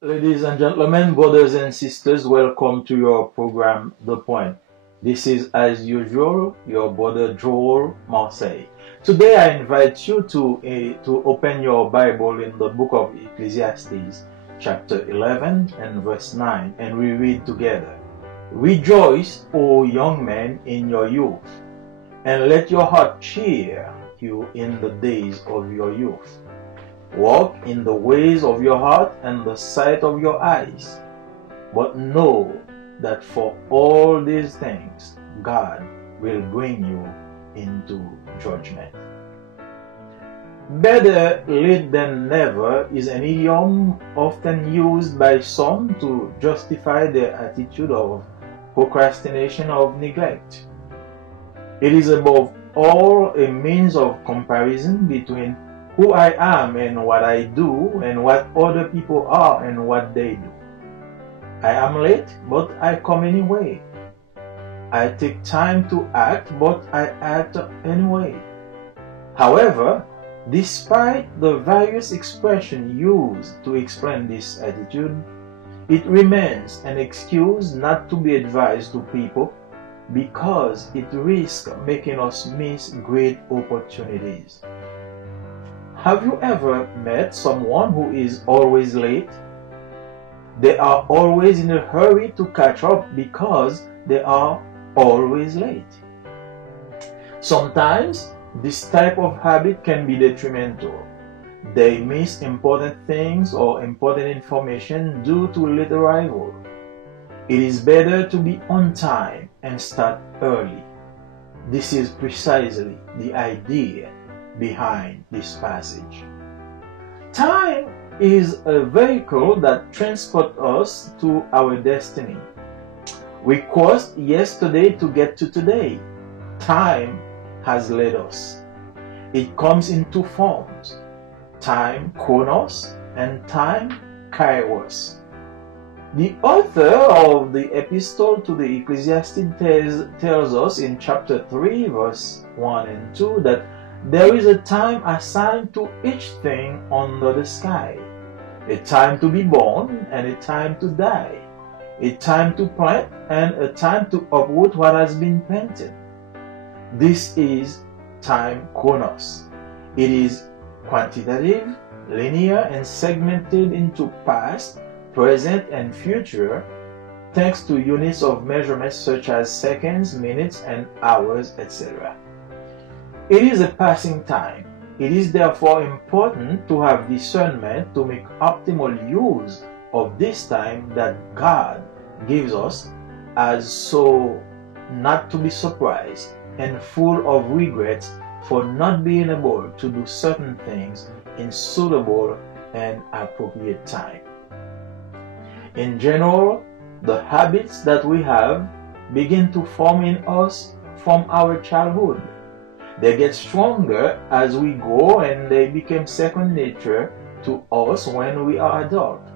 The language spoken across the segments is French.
Ladies and gentlemen, brothers and sisters, welcome to your program, The Point. This is, as usual, your brother Joel Marseille. Today, I invite you to open your Bible in the book of Ecclesiastes, chapter 11 and verse 9, and we read together. Rejoice, O young men, in your youth, and let your heart cheer you in the days of your youth. Walk in the ways of your heart and the sight of your eyes. But know that for all these things, God will bring you into judgment. Better late than never is an idiom often used by some to justify their attitude of procrastination or neglect. It is above all a means of comparison between who I am and what I do, and what other people are and what they do. I am late, but I come anyway. I take time to act, but I act anyway. However, despite the various expressions used to explain this attitude, it remains an excuse not to be advised to people because it risks making us miss great opportunities. Have you ever met someone who is always late? They are always in a hurry to catch up because they are always late. Sometimes this type of habit can be detrimental. They miss important things or important information due to late arrival. It is better to be on time and start early. This is precisely the idea behind this passage. Time is a vehicle that transports us to our destiny. We crossed yesterday to get to today. Time has led us. It comes in two forms: time chronos and time kairos. The author of the epistle to the Ecclesiastes tells us in chapter 3 verse 1 and 2 that there is a time assigned to each thing under the sky, a time to be born and a time to die, a time to plant and a time to uproot what has been planted. This is time chronos. It is quantitative, linear, and segmented into past, present, and future, thanks to units of measurement such as seconds, minutes, and hours, etc. It is a passing time. It is therefore important to have discernment to make optimal use of this time that God gives us, as so not to be surprised and full of regrets for not being able to do certain things in suitable and appropriate time. In general, the habits that we have begin to form in us from our childhood. They get stronger as we grow and they become second nature to us when we are adults.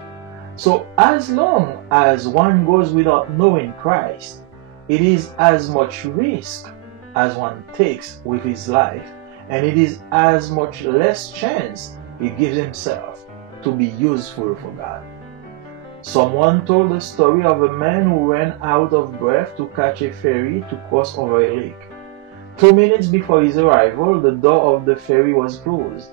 So as long as one goes without knowing Christ, it is as much risk as one takes with his life, and it is as much less chance he gives himself to be useful for God. Someone told the story of a man who ran out of breath to catch a ferry to cross over a lake. 2 minutes before his arrival, the door of the ferry was closed.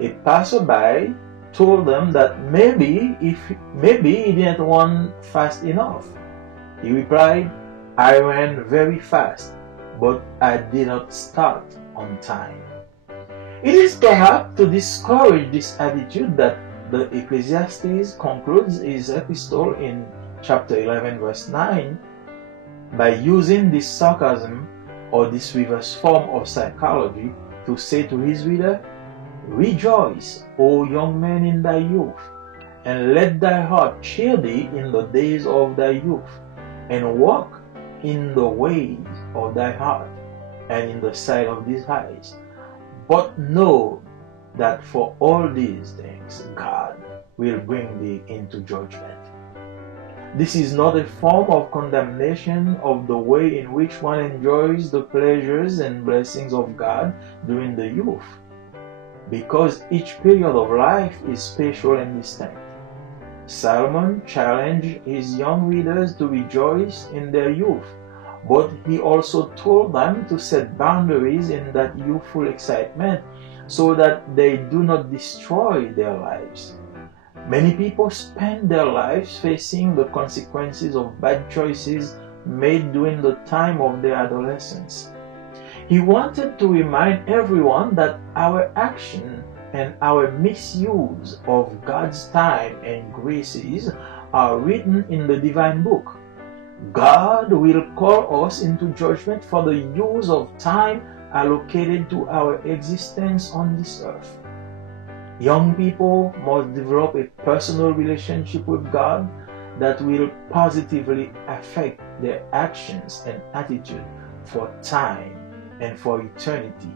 A passerby told them that maybe he didn't run fast enough. He replied, "I ran very fast, but I did not start on time." It is perhaps to discourage this attitude that the Ecclesiastes concludes his epistle in chapter 11 verse 9 by using this sarcasm or this reverse form of psychology to say to his reader, "Rejoice, O young man, in thy youth, and let thy heart cheer thee in the days of thy youth, and walk in the ways of thy heart, and in the sight of these eyes. But know that for all these things God will bring thee into judgment." This is not a form of condemnation of the way in which one enjoys the pleasures and blessings of God during the youth, because each period of life is special and distinct. Solomon challenged his young readers to rejoice in their youth, but he also told them to set boundaries in that youthful excitement so that they do not destroy their lives. Many people spend their lives facing the consequences of bad choices made during the time of their adolescence. He wanted to remind everyone that our action and our misuse of God's time and graces are written in the divine book. God will call us into judgment for the use of time allocated to our existence on this earth. Young people must develop a personal relationship with God that will positively affect their actions and attitude for time and for eternity,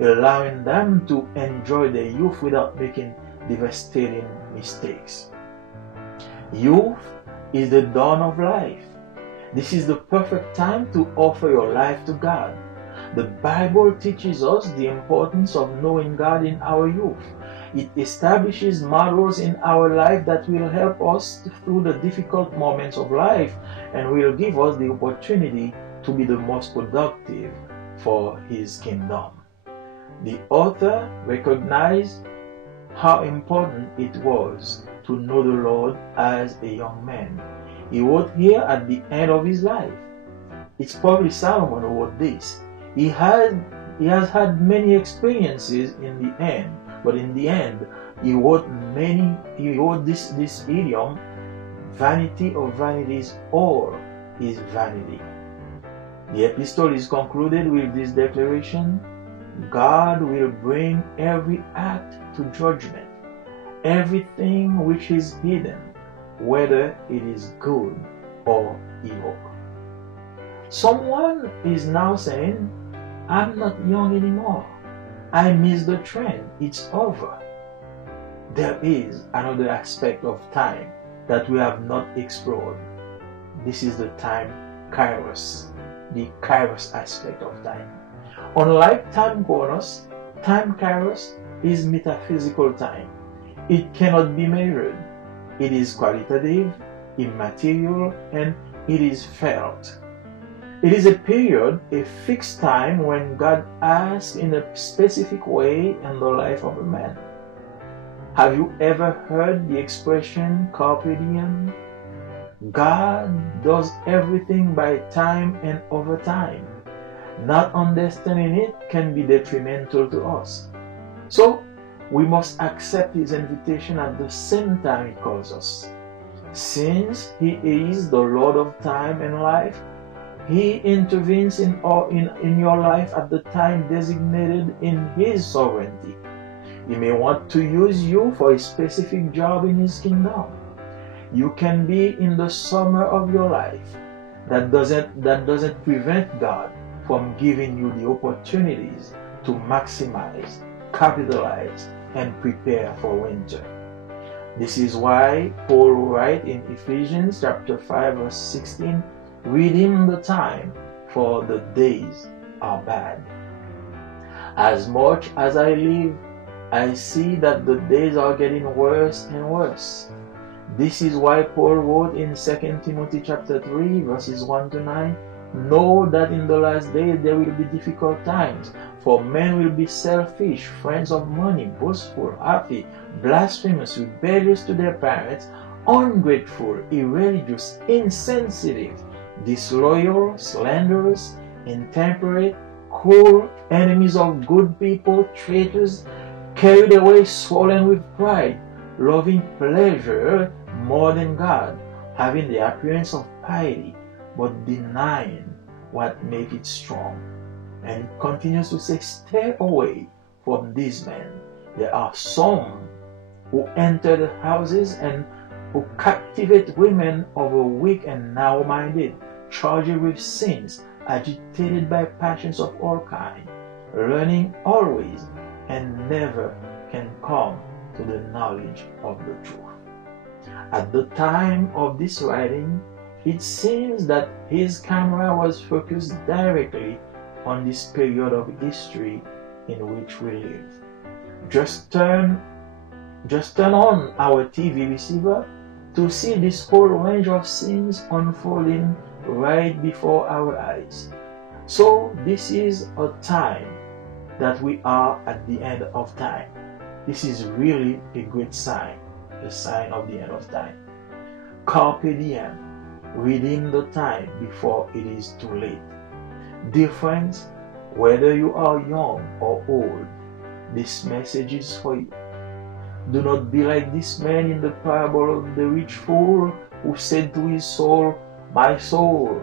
allowing them to enjoy their youth without making devastating mistakes. Youth is the dawn of life. This is the perfect time to offer your life to God. The Bible teaches us the importance of knowing God in our youth. It establishes models in our life that will help us through the difficult moments of life and will give us the opportunity to be the most productive for His kingdom. The author recognized how important it was to know the Lord as a young man. He wrote here at the end of his life. It's probably Solomon who wrote this. He has had many experiences in the end, but in the end, he wrote this idiom, vanity of vanities, all is vanity. The epistle is concluded with this declaration: God will bring every act to judgment, everything which is hidden, whether it is good or evil. Someone is now saying, I'm not young anymore. I missed the trend. It's over. There is another aspect of time that we have not explored. This is the time kairos, the kairos aspect of time. Unlike time chronos, time kairos is metaphysical time. It cannot be measured. It is qualitative, immaterial, and it is felt. It is a period, a fixed time when God acts in a specific way in the life of a man. Have you ever heard the expression carpe diem? God does everything by time and over time. Not understanding it can be detrimental to us. So, we must accept His invitation at the same time He calls us. Since He is the Lord of time and life, He intervenes in your life at the time designated in His sovereignty. He may want to use you for a specific job in His kingdom. You can be in the summer of your life. That doesn't prevent God from giving you the opportunities to maximize, capitalize, and prepare for winter. This is why Paul writes in Ephesians chapter 5 verse 16, redeem the time, for the days are bad. As much as I live, I see that the days are getting worse and worse. This is why Paul wrote in 2 Timothy chapter 3 verses 1 to 9, know that in the last days there will be difficult times, for men will be selfish, friends of money, boastful, happy, blasphemous, rebellious to their parents, ungrateful, irreligious, insensitive, disloyal, slanderous, intemperate, cruel, enemies of good people, traitors, carried away, swollen with pride, loving pleasure more than God, having the appearance of piety, but denying what makes it strong. And it continues to say, stay away from these men. There are some who enter the houses and who captivate women of a weak and narrow-minded, charged with sins, agitated by passions of all kinds, learning always and never can come to the knowledge of the truth. At the time of this writing, it seems that his camera was focused directly on this period of history in which we live. Just turn on our TV receiver to see this whole range of sins unfolding right before our eyes. So this is a time that we are at the end of time. This is really a great sign, a sign of the end of time. Carpe diem, redeem the time before it is too late. Dear friends, whether you are young or old, this message is for you. Do not be like this man in the parable of the rich fool who said to his soul, "My soul,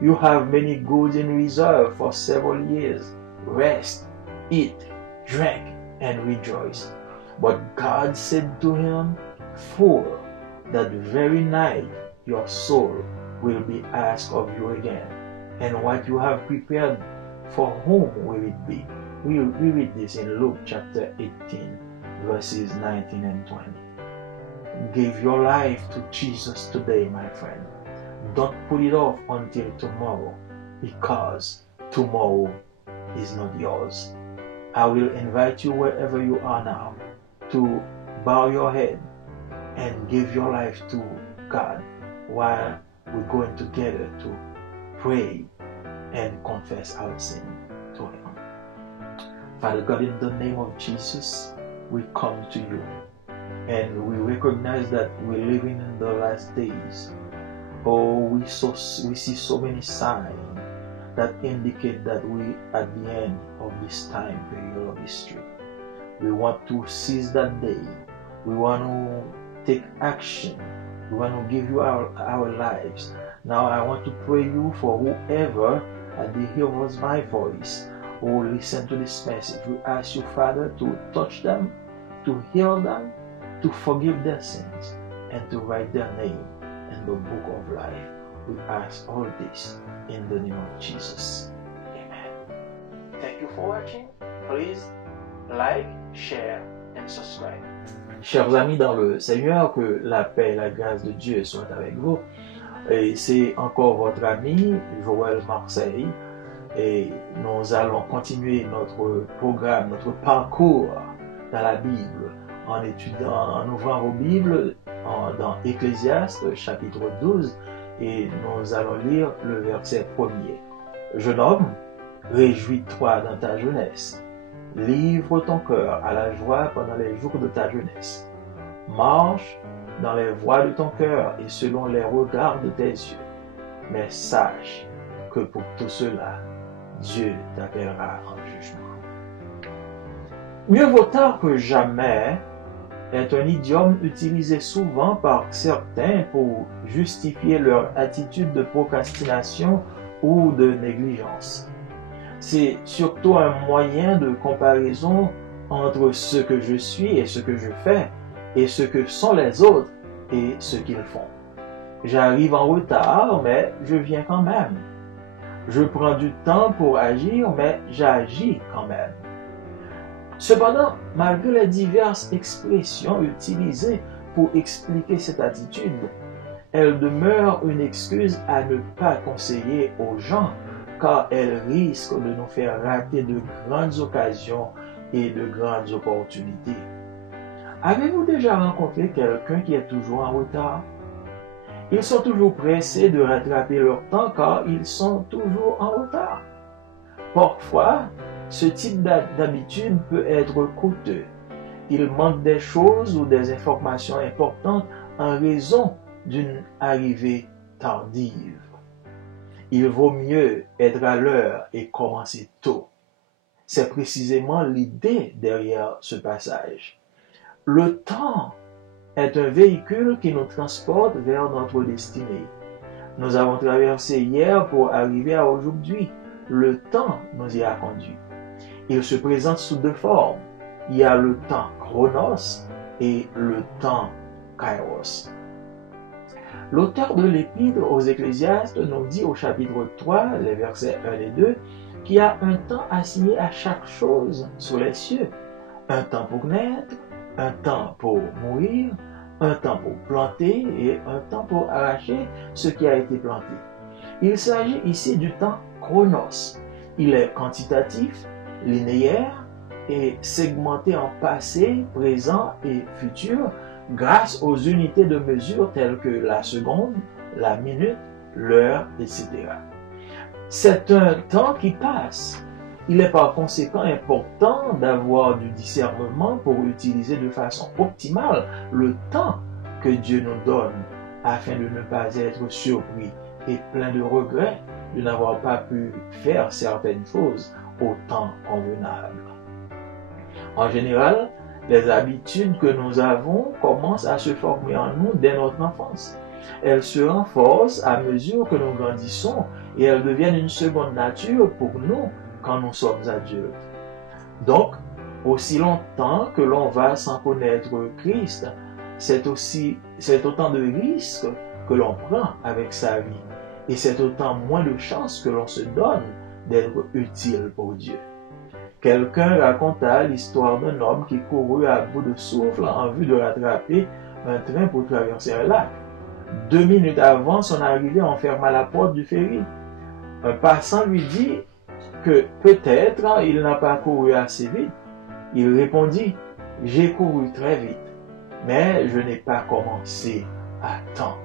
you have many goods in reserve for several years. Rest, eat, drink, and rejoice." But God said to him, "Fool, that very night your soul will be asked of you again. And what you have prepared, for whom will it be?" We read this in Luke chapter 18, verses 19 and 20. Give your life to Jesus today, my friend. Don't put it off until tomorrow, because tomorrow is not yours. I will invite you wherever you are now to bow your head and give your life to God while we're going together to pray and confess our sin to Him. Father God, in the name of Jesus, we come to you and we recognize that we're living in the last days. Oh, we see so many signs that indicate that we at the end of this time period of history. We want to seize that day. We want to take action. We want to give you our lives. Now I want to pray you for whoever at the hears my voice or listen to this message. We ask you, Father, to touch them, to heal them, to forgive their sins, and to write their name in the book of life. We ask all this in the name of Jesus. Amen. Thank you for watching. Please like, share, and subscribe. Chers amis dans le Seigneur, que la paix et la grâce de Dieu soient avec vous. Et c'est encore votre ami Joël Marseille. Et nous allons continuer notre programme, notre parcours dans la Bible en étudiant, en ouvrant vos Bibles dans Ecclésiaste chapitre 12 et nous allons lire le verset 1er. Jeune homme, réjouis-toi dans ta jeunesse. Livre ton cœur à la joie pendant les jours de ta jeunesse. Marche dans les voies de ton cœur et selon les regards de tes yeux. Mais sache que pour tout cela, Dieu t'appellera en jugement. Mieux vaut tard que jamais est un idiome utilisé souvent par certains pour justifier leur attitude de procrastination ou de négligence. C'est surtout un moyen de comparaison entre ce que je suis et ce que je fais, et ce que sont les autres et ce qu'ils font. J'arrive en retard, mais je viens quand même. Je prends du temps pour agir, mais j'agis quand même. Cependant, malgré les diverses expressions utilisées pour expliquer cette attitude, elle demeure une excuse à ne pas conseiller aux gens, car elle risque de nous faire rater de grandes occasions et de grandes opportunités. Avez-vous déjà rencontré quelqu'un qui est toujours en retard? Ils sont toujours pressés de rattraper leur temps car ils sont toujours en retard. Parfois, ce type d'habitude peut être coûteux. Il manque des choses ou des informations importantes en raison d'une arrivée tardive. Il vaut mieux être à l'heure et commencer tôt. C'est précisément l'idée derrière ce passage. Le temps est un véhicule qui nous transporte vers notre destinée. Nous avons traversé hier pour arriver à aujourd'hui. Le temps nous y a conduits. Il se présente sous deux formes. Il y a le temps chronos et le temps kairos. L'auteur de l'épître aux Ecclésiastes nous dit au chapitre 3, les versets 1 et 2, qu'il y a un temps assigné à chaque chose sous les cieux. Un temps pour naître, un temps pour mourir, un temps pour planter et un temps pour arracher ce qui a été planté. Il s'agit ici du temps chronos. Il est quantitatif, linéaire et segmenté en passé, présent et futur grâce aux unités de mesure telles que la seconde, la minute, l'heure, etc. C'est un temps qui passe. Il est par conséquent important d'avoir du discernement pour utiliser de façon optimale le temps que Dieu nous donne afin de ne pas être surpris et plein de regrets de n'avoir pas pu faire certaines choses au temps convenable. En général, les habitudes que nous avons commencent à se former en nous dès notre enfance. Elles se renforcent à mesure que nous grandissons et elles deviennent une seconde nature pour nous quand nous sommes adultes. Donc, aussi longtemps que l'on va sans connaître Christ, c'est autant de risques que l'on prend avec sa vie et c'est autant moins de chances que l'on se donne d'être utile pour Dieu. Quelqu'un raconta l'histoire d'un homme qui courut à bout de souffle en vue de rattraper un train pour traverser un lac. 2 minutes avant son arrivée, on ferma la porte du ferry. Un passant lui dit que peut-être il n'a pas couru assez vite. Il répondit, « J'ai couru très vite, mais je n'ai pas commencé à temps. »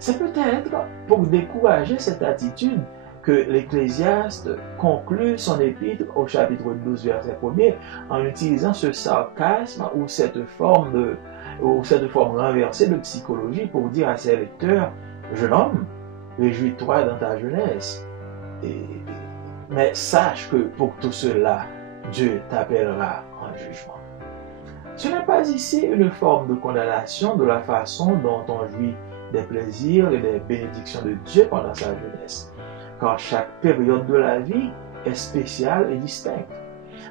C'est peut-être pour décourager cette attitude que l'Ecclésiaste conclut son épître au chapitre 12, verset 1er, en utilisant ce sarcasme ou cette forme renversée de psychologie pour dire à ses lecteurs, « Jeune homme, réjouis-toi dans ta jeunesse. Mais sache que pour tout cela, Dieu t'appellera en jugement. » Ce n'est pas ici une forme de condamnation de la façon dont on jouit des plaisirs et des bénédictions de Dieu pendant sa jeunesse, car chaque période de la vie est spéciale et distincte.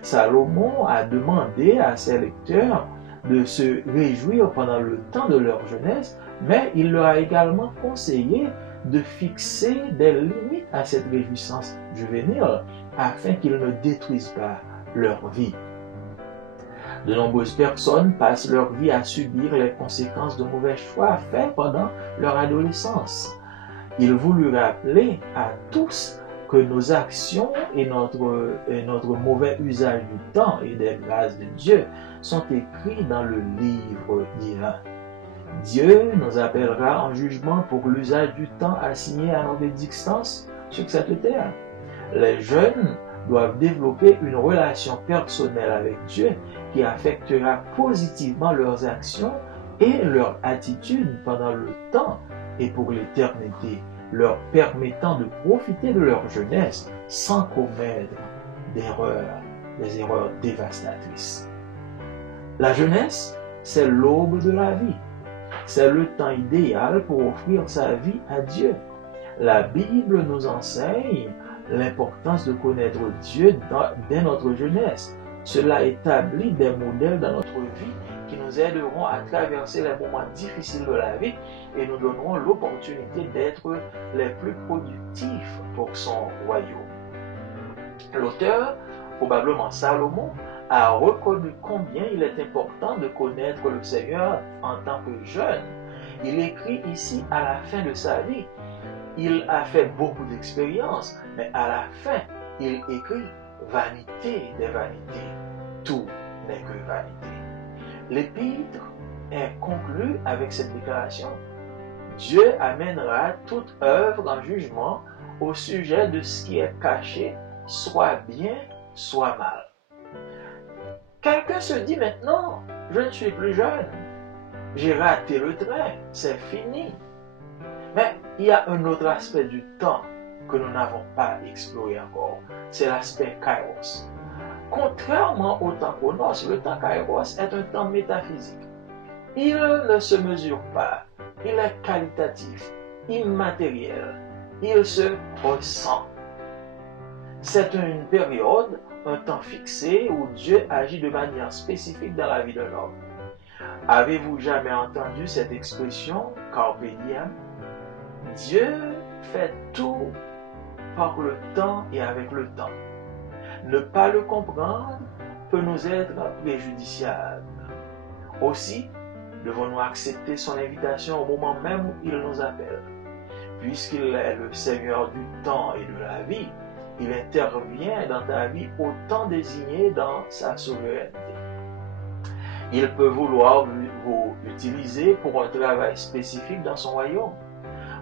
Salomon a demandé à ses lecteurs de se réjouir pendant le temps de leur jeunesse, mais il leur a également conseillé de fixer des limites à cette réjouissance juvénile afin qu'ils ne détruisent pas leur vie. De nombreuses personnes passent leur vie à subir les conséquences de mauvais choix faits pendant leur adolescence. Il voulut rappeler à tous que nos actions et notre mauvais usage du temps et des grâces de Dieu sont écrits dans le livre divin. Dieu nous appellera en jugement pour l'usage du temps assigné à notre existence sur cette terre. Les jeunes doivent développer une relation personnelle avec Dieu qui affectera positivement leurs actions et leur attitude pendant le temps et pour l'éternité, leur permettant de profiter de leur jeunesse sans commettre des erreurs dévastatrices. La jeunesse, c'est l'aube de la vie. C'est le temps idéal pour offrir sa vie à Dieu. La Bible nous enseigne l'importance de connaître Dieu dès notre jeunesse. Cela établit des modèles dans notre vie qui nous aideront à traverser les moments difficiles de la vie et nous donneront l'opportunité d'être les plus productifs pour son royaume. L'auteur, probablement Salomon, a reconnu combien il est important de connaître le Seigneur en tant que jeune. Il écrit ici à la fin de sa vie. Il a fait beaucoup d'expériences, mais à la fin, il écrit « Vanité des vanités, tout n'est que vanité ». L'épître est conclue avec cette déclaration. Dieu amènera toute œuvre en jugement au sujet de ce qui est caché, soit bien, soit mal. Quelqu'un se dit maintenant, je ne suis plus jeune, j'ai raté le train, c'est fini. Mais il y a un autre aspect du temps que nous n'avons pas exploré encore, c'est l'aspect kairos. Contrairement au temps chronos, le temps kairos est un temps métaphysique. Il ne se mesure pas, il est qualitatif, immatériel, il se ressent. C'est une période, un temps fixé où Dieu agit de manière spécifique dans la vie de l'homme. Avez-vous jamais entendu cette expression « carpe diem » ? Dieu fait tout par le temps et avec le temps. Ne pas le comprendre peut nous être préjudiciable. Aussi, devons-nous accepter son invitation au moment même où il nous appelle. Puisqu'il est le Seigneur du temps et de la vie, il intervient dans ta vie au temps désigné dans sa souveraineté. Il peut vouloir vous utiliser pour un travail spécifique dans son royaume.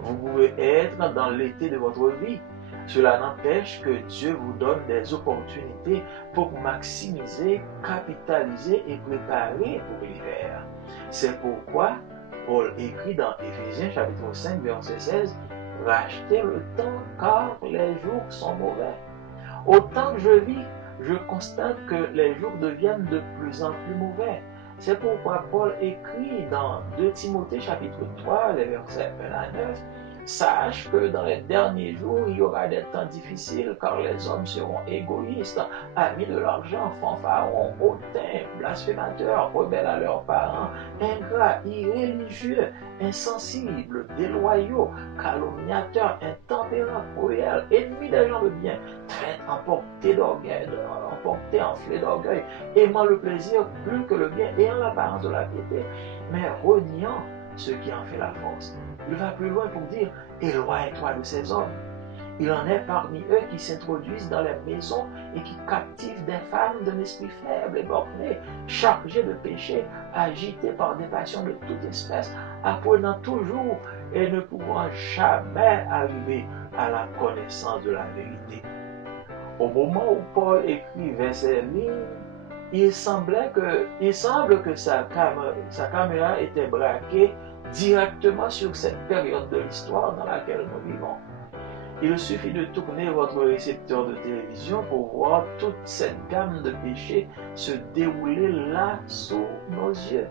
Vous pouvez être dans l'été de votre vie. Cela n'empêche que Dieu vous donne des opportunités pour maximiser, capitaliser et préparer pour l'hiver. C'est pourquoi Paul écrit dans Éphésiens chapitre 5 verset 16, « Rachetez le temps car les jours sont mauvais. » Autant que je vis, je constate que les jours deviennent de plus en plus mauvais. C'est pourquoi Paul écrit dans 2 Timothée chapitre 3, les versets 1 à 9, « Sache que dans les derniers jours, il y aura des temps difficiles car les hommes seront égoïstes, amis de l'argent, fanfarons, hautains, blasphémateurs, rebelles à leurs parents, ingrats, irréligieux, insensibles, déloyaux, calomniateurs, intempérants, cruels, ennemis des gens de bien, traîtres, emportés d'orgueil, emportés enflés d'orgueil, aimant le plaisir plus que le bien, ayant l'apparence de la piété, mais reniant ce qui en fait la force. » Il va plus loin pour dire « Éloigne-toi de ces hommes. » Il en est parmi eux qui s'introduisent dans les maisons et qui captivent des femmes d'un esprit faible et borné, chargées de péché, agitées par des passions de toute espèce, apprenant toujours et ne pouvant jamais arriver à la connaissance de la vérité. Au moment où Paul écrivait ces lignes, il semble que sa caméra était braquée directement sur cette période de l'histoire dans laquelle nous vivons. Il suffit de tourner votre récepteur de télévision pour voir toute cette gamme de péchés se dérouler là sous nos yeux.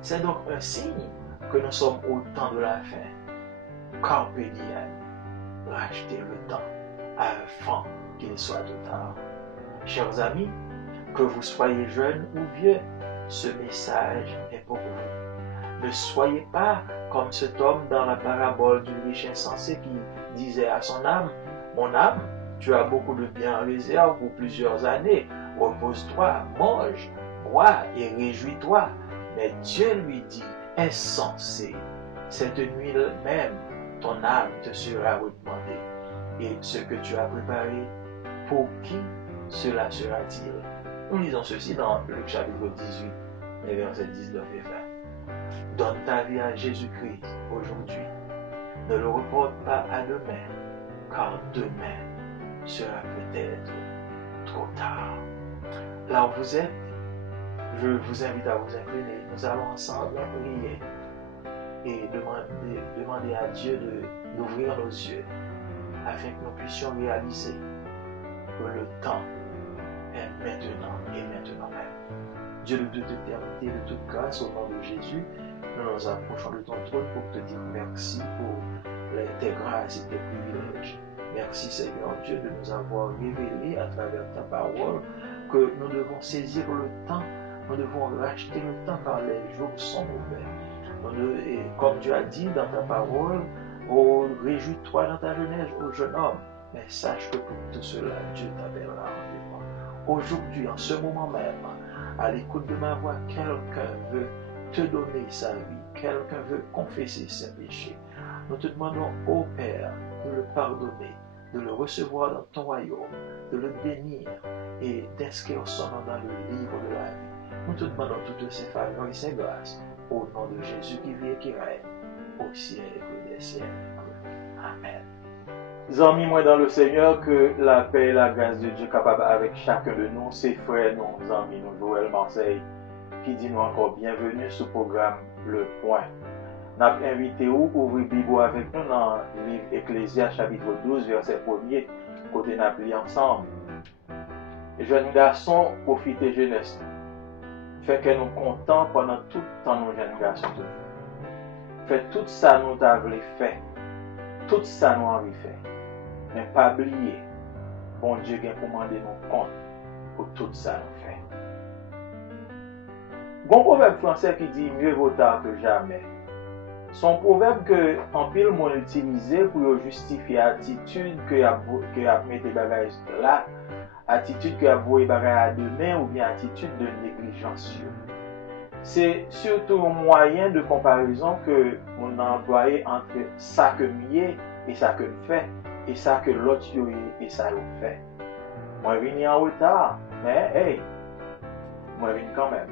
C'est donc un signe que nous sommes au temps de la fin. Carpe diem, rachetez le temps avant qu'il soit trop tard. Chers amis, que vous soyez jeunes ou vieux, ce message est pour vous. Ne soyez pas comme cet homme dans la parabole du riche insensé qui disait à son âme, « Mon âme, tu as beaucoup de biens en réserve pour plusieurs années. Repose-toi, mange, bois et réjouis-toi. » Mais Dieu lui dit, « Insensé, cette nuit même, ton âme te sera redemandée. Et ce que tu as préparé, pour qui cela sera-t-il » Nous lisons ceci dans Luc chapitre 18, les versets 19 et 20. Donne ta vie à Jésus-Christ aujourd'hui. Ne le reporte pas à demain, car demain sera peut-être trop tard. Là où vous êtes, je vous invite à vous incliner. Nous allons ensemble prier et demander à Dieu d'ouvrir nos yeux afin que nous puissions réaliser que le temps est maintenant et maintenant même. Dieu de toute éternité, de toute grâce, au nom de Jésus, nous nous approchons de ton trône pour te dire merci pour tes grâces et tes privilèges. Merci Seigneur Dieu de nous avoir révélé à travers ta parole que nous devons saisir le temps, nous devons racheter le temps car les jours sont mauvais. Et comme tu as dit dans ta parole, oh, réjouis-toi dans ta jeunesse, ô jeune homme, mais sache que pour tout cela, Dieu t'appellera en rendez-vous. Aujourd'hui, en ce moment même, à l'écoute de ma voix, quelqu'un veut te donner sa vie, quelqu'un veut confesser ses péchés. Nous te demandons, ô Père, de le pardonner, de le recevoir dans ton royaume, de le bénir et d'inscrire son nom dans le livre de la vie. Nous te demandons toutes ces faveurs et ces grâces au nom de Jésus qui vit et qui règne au siècle des siècles. Amen. Amis, moi dans le Seigneur, que la paix et la grâce de Dieu capable avec chacun de nous, ses frères, nos amis, nous, Joël Marseille, qui dit nous encore bienvenue sur le programme Le Point. Nous avons invité ou ouvrir Bible avec nous dans le livre Ecclésias chapitre 12, verset 1er, côté nous avons lu ensemble. Jeunes garçons, profitez jeunesse. Fait que nous comptons pendant tout le temps nos jeunes garçons. Fait tout ça nous avons fait. Tout ça nous avons fait. Mais pas oublier, bon Dieu qui a commandé nos comptes pour tout ça nous fait. Bon proverbe français qui dit mieux vaut tard que jamais. Son proverbe que en pile monde utilisé pour justifier l'attitude que a mis des bagages là, attitude que a voué bagages à demain ou bien attitude de négligence. C'est surtout un moyen de comparaison que on a employé entre ça que mieux et ça que fait et ça que l'autre et ça l'autre fait. Moi je viens en retard, mais hey, moi je viens quand même.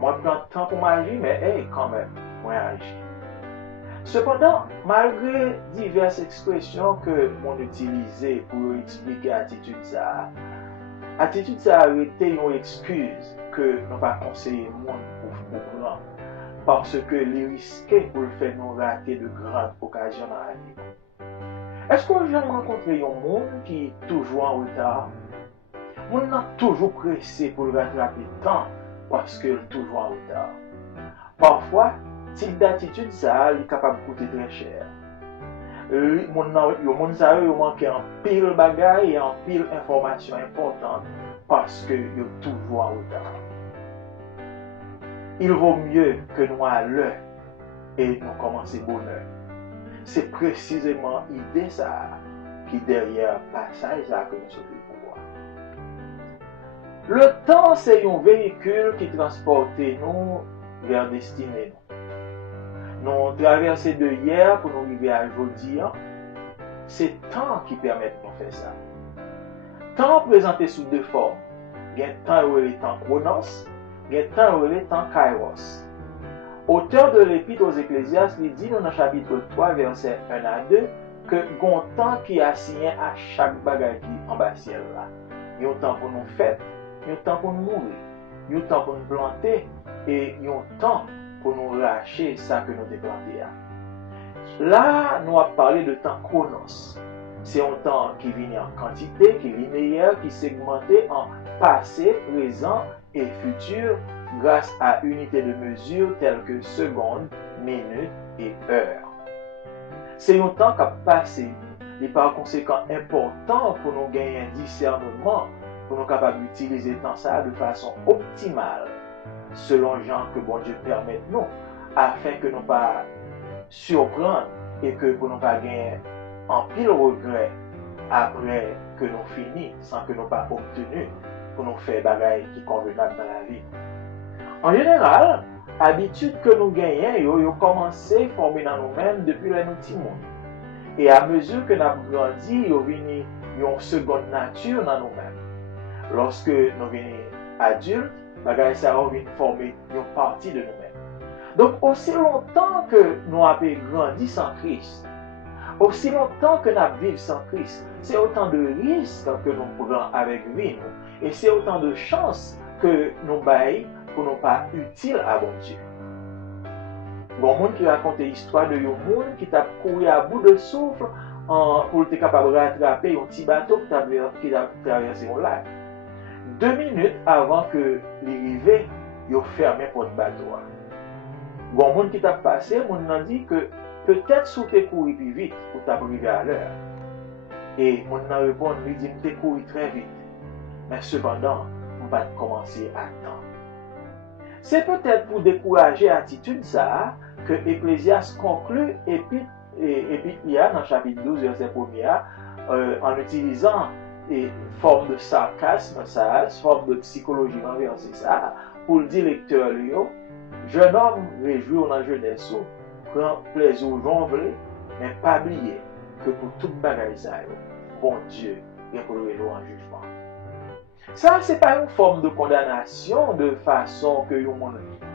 Moi, je prends le temps pour m'agir, mais hey, quand même, moi, agis. Cependant, malgré diverses expressions que l'on utilisait pour expliquer l'attitude ça, attitude ça a été une excuse que nous pas conseillé le monde pour prendre parce que les risques pour le faire nous rater de grandes occasions dans la vie. Est-ce que vous avez rencontré un monde qui est toujours en retard? On a toujours pressé pour le rattraper tant parce qu'il est toujours en retard. Parfois, type d'attitude ça est capable de coûter très cher. Le monde ça manque en pile bagaille et en pile information importante parce que il est toujours en retard. Il vaut mieux que nous à l'heure et nous commencer bonheur. C'est précisément l'idée ça qui derrière le passage ça que nous sommes pour voir. Le temps c'est un véhicule qui transporte nous vers destinée. Nous traversons de hier pour nous arriver à aujourd'hui. C'est le temps qui permet de nous faire ça. Temps présenté sous deux formes. Il y a un temps où il est temps chronos, il y a un temps où il est temps kairos. Auteur de l'Épître aux Ecclésiastes, il dit dans le chapitre 3, versets 1 à 2, que il y a un temps qui est assigné à chaque bagage qui est en bas ciel là. Il y a un temps pour nous faire, il y a un temps pour nous mourir, il y a un temps pour nous planter et il y a un temps pour nous lâcher ça que nous avons planté. Là, nous avons parlé de temps chronos. C'est un temps qui vient en quantité, qui est linéaire, qui est segmenté en passé, présent et futur grâce à unité de mesure telles que secondes, minutes et heures. C'est un temps qui a passé et par conséquent important pour nous gagner un discernement, pour nous capables d'utiliser le temps ça de façon optimale, selon le genre que bon Dieu permette nous, afin que nous ne pas surprendre et que pour nous pas gagner en pile regret après que nous finissons sans que nous pas obtenu pour nous faire des choses qui sont convenables dans la vie. En général, l'habitude que nous gagnons, nous commencé à former dans nous-mêmes depuis le petit monde. Et à mesure que nous avons grandi, nous venons une seconde nature dans nous-mêmes. Lorsque nous venons adultes, les choses viennent former une partie de nous-mêmes. Donc, aussi longtemps que nous avons grandi sans Christ, aussi longtemps que nous vivons sans Christ, c'est autant de risques que nous prenons avec lui. Et c'est autant de chances que nous baillons pour ne pas utile à bon Dieu. Bon monde qui raconte l'histoire de un monde qui t'a couru à bout de souffle pour être capable de rattraper un petit bateau qui a traversé un lac. 2 minutes avant que l'arrivée, il a fermé pour le bateau. Bon monde qui t'a passé, on a dit que peut-être si tu couru plus vite pour t'arriver à l'heure. Et on a répondu, il dit, tu couru très vite. Mais cependant, on va commencer à temps. C'est peut-être pour décourager l'attitude ça que Ecclésiaste conclut Épître dans le chapitre 12, verset 1 en utilisant des formes de sarcasme, forme de psychologie renversée ça, pour le dire lecteur jeune homme réjoui dans la jeunesse, prend plaisir au jonglé, mais pas oublier que pour toute bagaille ça, bon Dieu est pour le en jugement. Ça, ce n'est pas une forme de condamnation de façon que l'on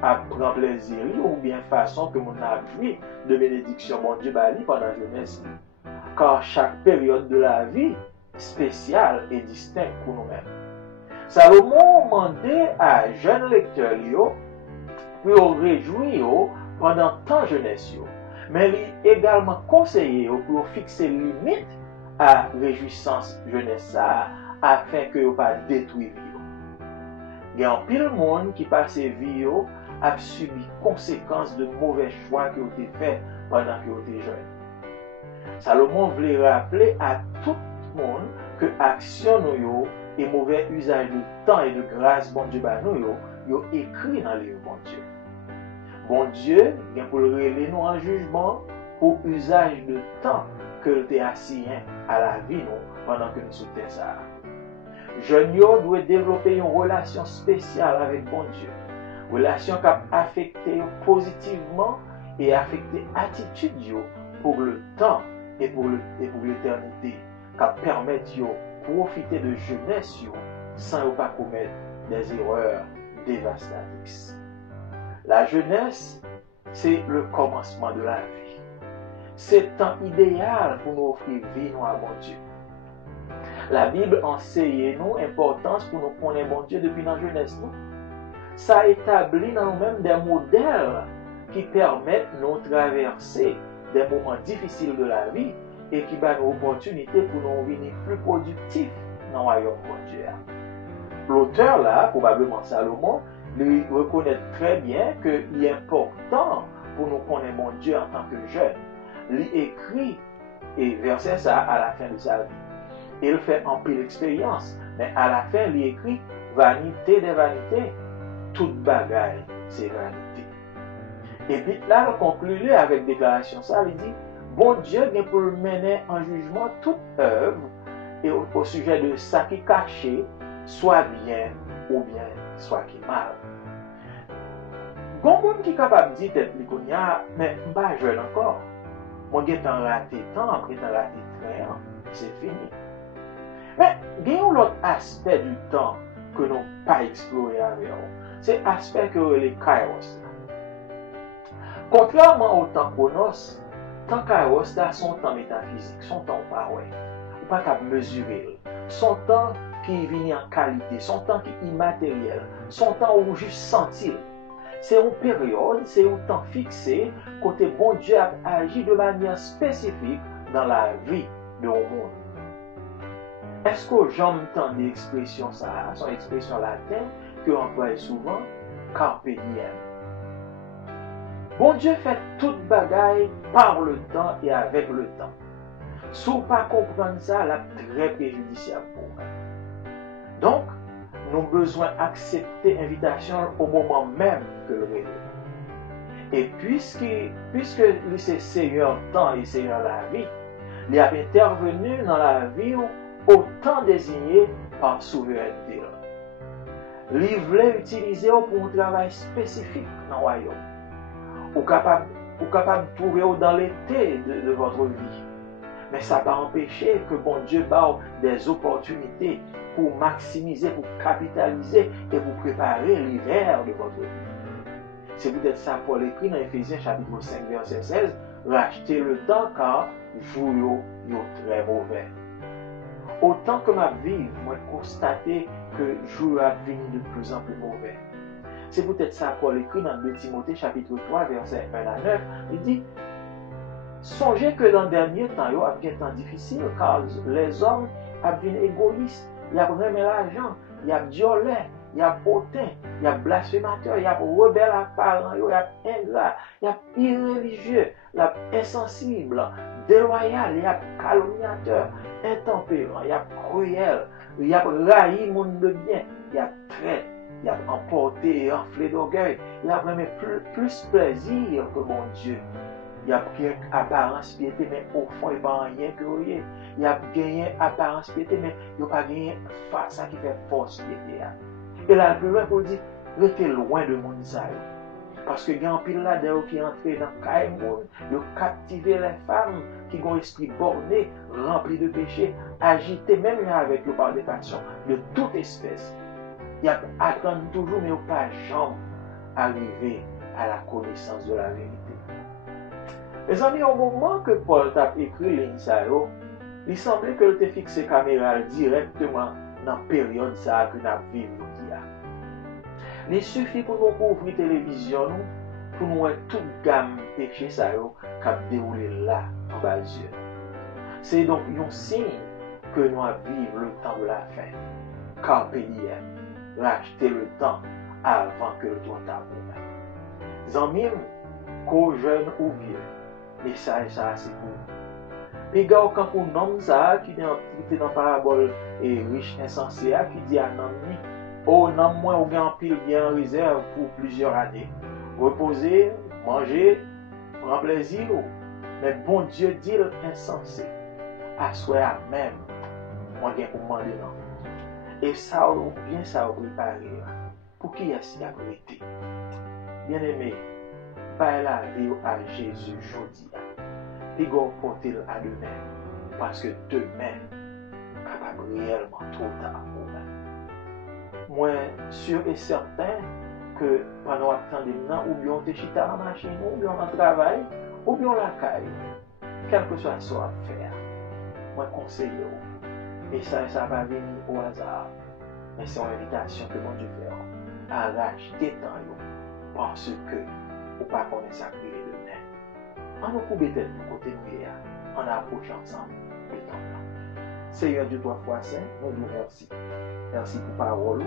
apprend plaisir ou bien façon que l'on a vu de bénédiction bon Dieu bali pendant la jeunesse. Car chaque période de la vie spéciale et distincte pour nous-mêmes. Salomon demandait à jeunes lecteurs pour réjouir pendant tant jeunesse. Mais il également conseillé pour fixer limite à réjouissance jeunesse afin que vous ne pas détruire vie. Il y a un pile monde qui passe vie a subi conséquences de mauvais choix qui ont été faits pendant que vous étiez jeune. Salomon voulait rappeler à tout le monde que action et mauvais usage de temps et de grâce bon Dieu nous écrit dans le livre bon Dieu. Bon Dieu vient pour le relever nous en jugement pour usage de temps que tu es assigné à la vie pendant que nous sommes ça. Jeunes doivent développer une relation spéciale avec bon Dieu. Relation qui a affecté positivement et affecté l'attitude pour le temps et pour l'éternité, qui permet de profiter de jeunesse sans pas commettre des erreurs dévastatrices. La jeunesse, c'est le commencement de la vie. C'est le temps idéal pour nous offrir vie nous à bon Dieu. La Bible enseigne nous l'importance pour nous connaître bon Dieu depuis la jeunesse. Nous. Ça établit dans nous-mêmes des modèles qui permettent de nous traverser des moments difficiles de la vie et qui donnent nous opportunité pour nous devenir plus productifs dans le royaume de Dieu. L'auteur là, probablement Salomon, lui reconnaît très bien qu'il est important pour nous connaître mon Dieu en tant que jeunes. Il écrit et verset ça à la fin de sa vie. Il fait en pile expérience, mais à la fin il écrit vanité des vanités, toute bagaille c'est vanité. Et puis là, il conclut avec déclaration ça, il dit bon Dieu vient pour mener en jugement toute œuvre et au sujet de ça qui est caché, soit bien ou bien soit qui mal. Bon monde qui est capable de dire tête likonia, mais pas jeune encore. Moi j'ai raté temps, après t'en raté train, c'est fini. Mais il y a un autre aspect du temps que nous n'avons pas exploré avec nous. C'est l'aspect que les kairos. Contrairement au temps chronos, temps kairos c'est son temps métaphysique, son temps paroi. Ou pas qu'à mesurer. Son temps qui vient en qualité, son temps qui est immatériel, son temps où juste sentir. C'est une période, c'est un temps fixé, côté bon Dieu a agi de manière spécifique dans la vie de l'homme. Est-ce que j'entends des expressions, ça, son expression latine, que l'on emploie souvent, carpe diem. Bon Dieu fait toute bagaille par le temps et avec le temps. Si vous ne pas comprendre ça, là, très préjudiciable pour vous. Donc, nous avons besoin d'accepter l'invitation au moment même que le réveil. Et puisque c'est Seigneur temps et Seigneur la vie, il a intervenu dans la vie au temps désigné par souveraineté. Il voulait utiliser pour un travail spécifique dans le royaume. Ou capable de trouver dans l'été de votre vie. Mais ça n'a pas empêché que bon Dieu ait des opportunités pour maximiser, pour capitaliser et pour préparer l'hiver de votre vie. C'est peut-être ça Paul écrit dans Éphésiens chapitre 5 verset 16, rachetez le temps car jour est très mauvais. Autant que ma vie, moi constaté que jour a venu de plus en plus mauvais. C'est peut-être ça Paul écrit dans 2 Timothée chapitre 3 verset 1 à 9, il dit songez que dans le dernier temps, il y a un temps difficile car les hommes deviennent égoïstes, il y a vraiment l'argent, il y a violent, il y a hautain, il y a blasphémateur, il y a rebelle à parents, il y a ingrat, il y a irréligieux, il y a insensible, déloyal, il y a calomniateur, intempérant, il y a cruel, il y a raï monde de bien, il y a trait, il y a emporté et enflé d'orgueil, il y a vraiment plus plaisir que mon Dieu. Il y a une apparence piété, mais au fond, il n'y a pas rien que rien. Il y a gagné apparence piété, mais il n'y a pas gagné ça qui fait force piété. Et là, le plus loin pour dire, restez loin de mon Isaïe. Parce que il y a un pile là dedans qui est entré dans le Caïmoun, il a captivé les femmes qui ont un esprit borné, rempli de péché, agité même avec le par des passions de toute espèce. Il y a attendu toujours, mais il n'y a pas jamais arrivé à la connaissance de la vérité. Les amis, au moment que Paul t'a écrit l'insayo, il semblait que tu fixé la caméra directement dans la période ça que nous vivons. Il suffit pour nous ouvrir la télévision, pour nous voir toute gamme de péchés qui a déroulé là, en bas des yeux. C'est donc un signe que nous vivons le temps de la fin. Carpe diem, racheter le temps avant que le temps t'arrive. Amis, qu'au jeune ou vieux, message ça c'est pour vous. Et quand on nomme ça, qui est dans la parabole et riche insensé, qui dit à Nami, oh non, moi, on a un pile bien en réserve pour plusieurs années. Reposer, manger, prendre plaisir. Mais bon Dieu dit insensé. Assoir même, moi, j'ai pour demander non. Et ça, bien ça, vous préparer. Pour qui est-ce qu'il a été? Bien aimé, pas la vie à Jésus aujourd'hui. Et go porter à demain. Parce que demain, capable réellement trop tard pour moi. Moi, sûr et certain que pendant attendre maintenant, ou bien on te chita en machine, ou bien on travail, ou bien on la caille, quel que soit ce à faire, moi conseille. Et ça va venir au hasard. Mais c'est une invitation que mon Dieu fait. Arrache tes temps parce que ou pas connaître ça qui est demain. En nous couper tête nous côté nous en approchant ensemble le temps là. Seigneur Dieu 3 fois saint, nous disons merci. Merci pour parole,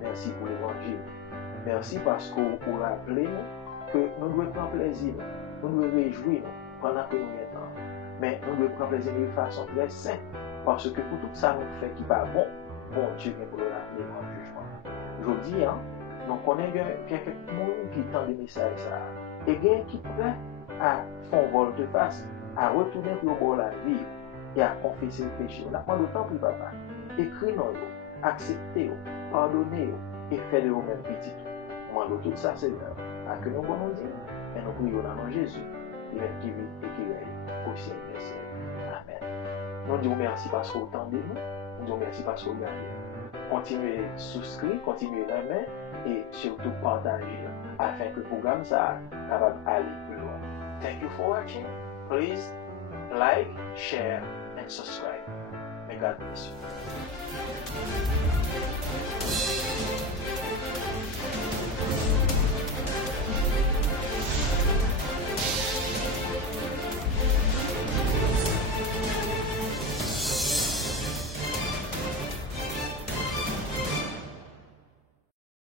merci pour l'évangile. Merci parce que vous rappelez nous que nous devons prendre plaisir, nous devons réjouir pendant que nous mettons. Mais nous devons prendre plaisir de façon très simple. Parce que pour tout ça nous fait qui pas bon, bon Dieu vient pour le rappeler en jugement. Je dis, nous connaissons quelques monde qui tend des messages ça. Et quelqu'un qui est prêt à faire volte de face, à retourner pour la vie et à confesser le péché. On a pas de temps pour papa. Écris-nous, acceptez-nous, pardonnez-nous et faites-le au même petit. Moi, tout ça, c'est là. À que nous voulons dire, et nous prions dans Jésus, il est qui vit et qui règne au ciel des cieux. Amen. Nous disons merci parce que vous tendez nous. Nous disons merci parce que vous regardez. Continuez à souscrire, continuez à aimer et surtout partager afin que le programme ça capable aller plus loin. Thank you for watching. Please like, share and subscribe. May God bless you.